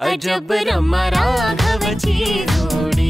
अजब रमा राघवची जोडी।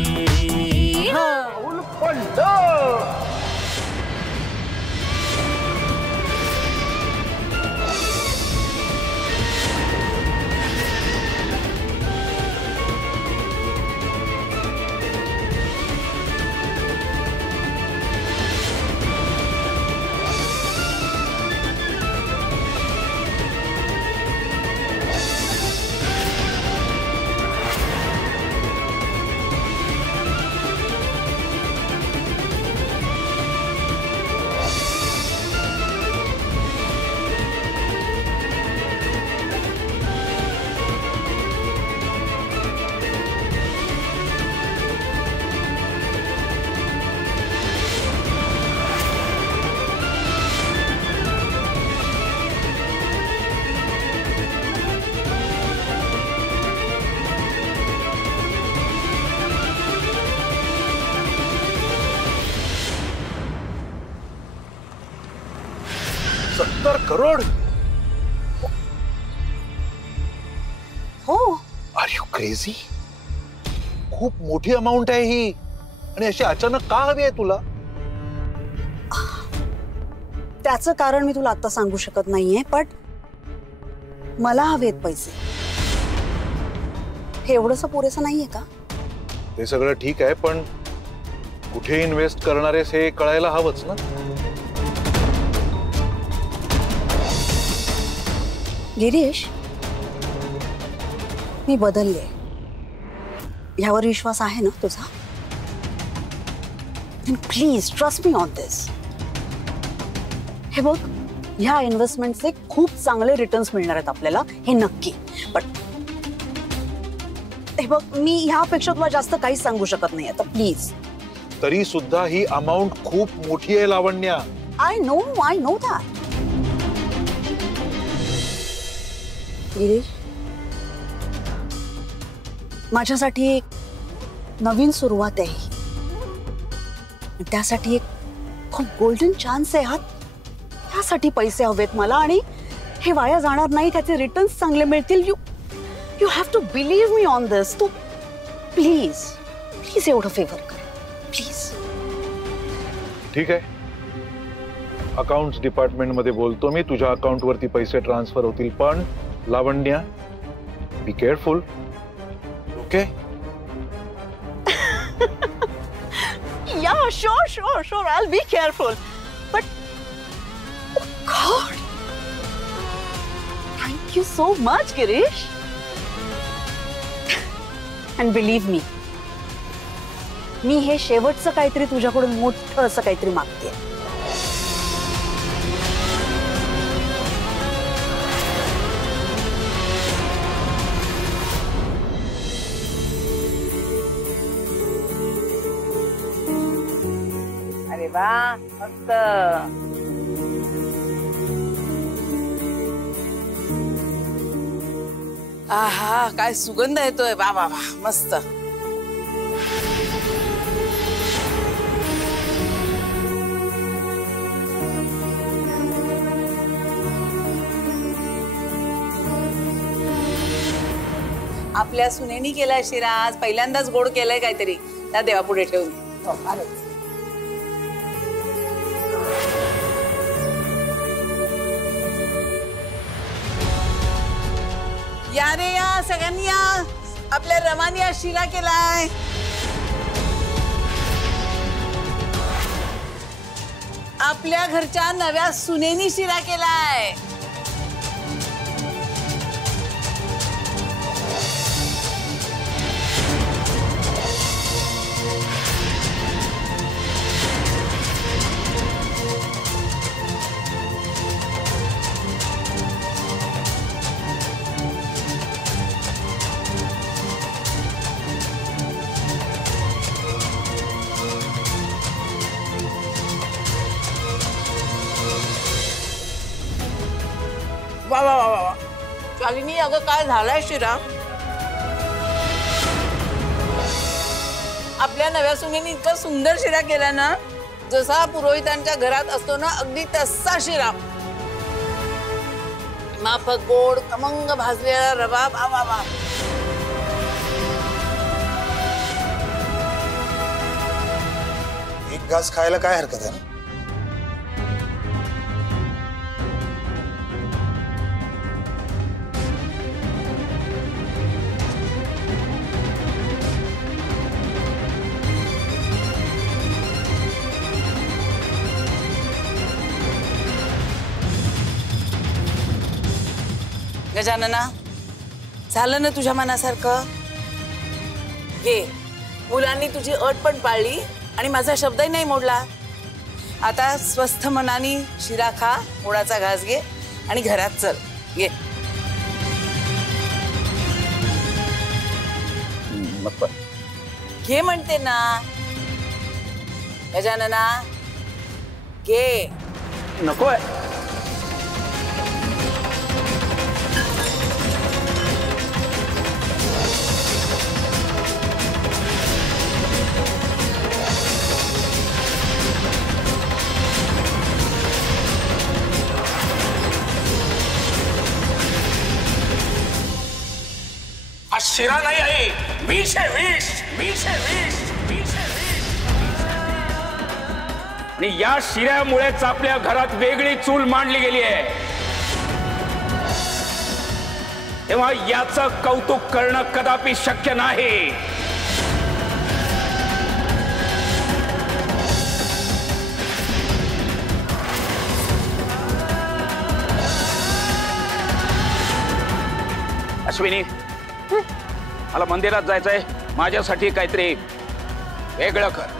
करोड? हो। Are you crazy? खूप मोठी अमाउंट आहे ही, आणि अशी अचानक का हवी आहे तुला? त्याचं कारण मी तुला आता सांगू शकत नाहीये, पण मला हवेत पैसे। हे एवढंच पुरेसं नाहीये का? ते सगळं ठीक आहे, पण कुठे इन्व्हेस्ट करणारेस हे कळायला हवंच ना। गिरीश, मी बदलले, यावर विश्वास आहे ना तुझा? प्लीज ट्रस्ट मी ऑन दिस। हे बघ, ह्या इन्व्हेस्टमेंटचे खूप चांगले रिटर्न्स मिळणार आहेत आपल्याला, हे नक्की। पण हे बघ, मी ह्यापेक्षा तुला जास्त काहीच सांगू शकत नाही आता, प्लीज। तरी सुद्धा ही अमाउंट खूप मोठी आहे Lavanya. I know that. Girish, माझ्यासाठी एक नवीन सुरुवात आहे, त्यासाठी एक खूप गोल्डन चान्स आहे हात। त्यासाठी पैसे हवेत मला, आणि हे वाया जाणार नाही, त्याचे रिटर्न्स चांगले मिळतील। You have to believe me on this. तू प्लीज एवढं फेवर कर, प्लीज। ठीक आहे, अकाउंट्स डिपार्टमेंट मध्ये बोलतो मी, तुझ्या अकाउंट वरती पैसे ट्रान्सफर होतील। पण Lavanya, be careful, okay? Yeah, sure. I'll be careful. But, oh God, thank you so much, Girish. And believe me, मी हे शेवटचं काहीतरी तुझ्याकडून मोठं असं काहीतरी मागते। वाह, मस्त। आहा, काय सुगंध येतोय, वा वा वा, मस्त। आपल्या सुनेनी केलाय शिरा आज, पहिल्यांदाच गोड केलाय काहीतरी, त्या देवापुढे ठेवून। या रे या, सगळ्यांनी या, आपल्या रमानी आज शिरा केलाय। आपल्या घरच्या नव्या सुनेनी शिरा केलाय। वा वा वा वा, शालिनी, अगं काय झालाय शिरा? आपल्या नव्या सुनेनी इतका सुंदर शिरा केला ना, जसा पुरोहितांच्या घरात असतो ना, अगदी तसा शिरा। माफक गोड, खमंग भाजलेला रवा, वा वा वा। घास खायला काय हरकत आहे ना? गजानना, झालं ना तुझ्या मनासारखं? घे, मुलांनी तुझी अट पण पाळली आणि माझा शब्दही नाही मोडला. आता स्वस्थ मनाने शिरा खा, मोडाचा घास घे आणि घरात चल. घे. घे म्हणते ना गजानना, घे. नकोय. शिरा नाही आहे. 20-20 आणि या शिऱ्यामुळेच आपल्या घरात वेगळी चूल मांडली गेली आहे. तेव्हा याचं कौतुक करणं कदापि शक्य नाही. अश्विनी, मला मंदिरात जायचंय. माझ्यासाठी काहीतरी वेगळं कर.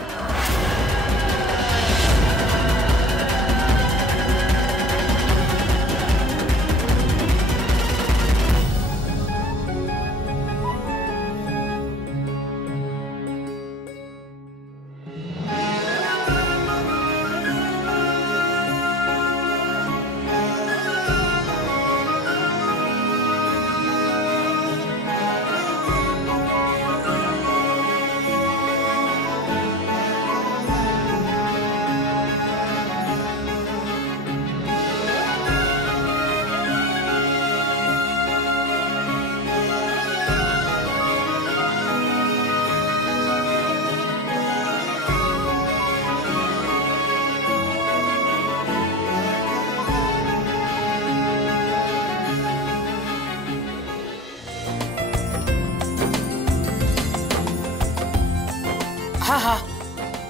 हा हा,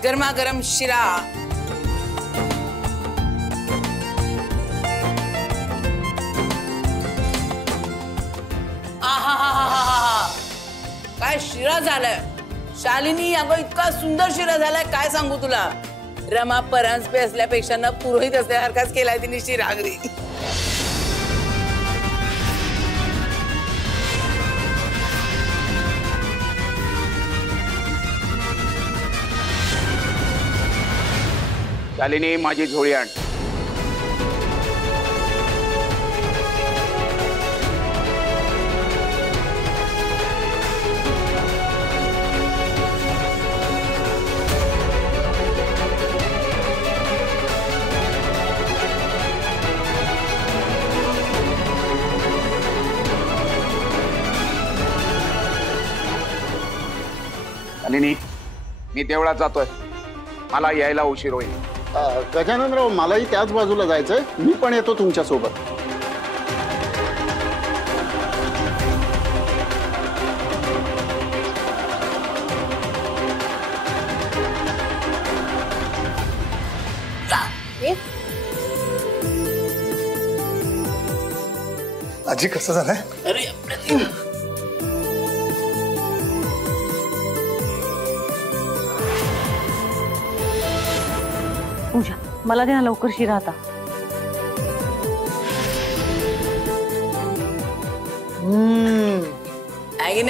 गरमागरम शिरा. काय शिरा झालाय शालिनी. अगं इतका सुंदर शिरा झालाय, काय सांगू तुला. रमा परांजपे असल्यापेक्षा ना पुरोहित असल्यासारखाच केलाय तिने शिरा घरी. शालिनी, माझी झोळी आण. शालिनी, मी देवळात जातोय. मला यायला उशीर होईल. गजाननराव, मलाही त्याच बाजूला जायचंय. मी पण येतो तुमच्या सोबत. आजी कसं झालंय? पूजा, मला द्या लवकर शिरा आता. नाही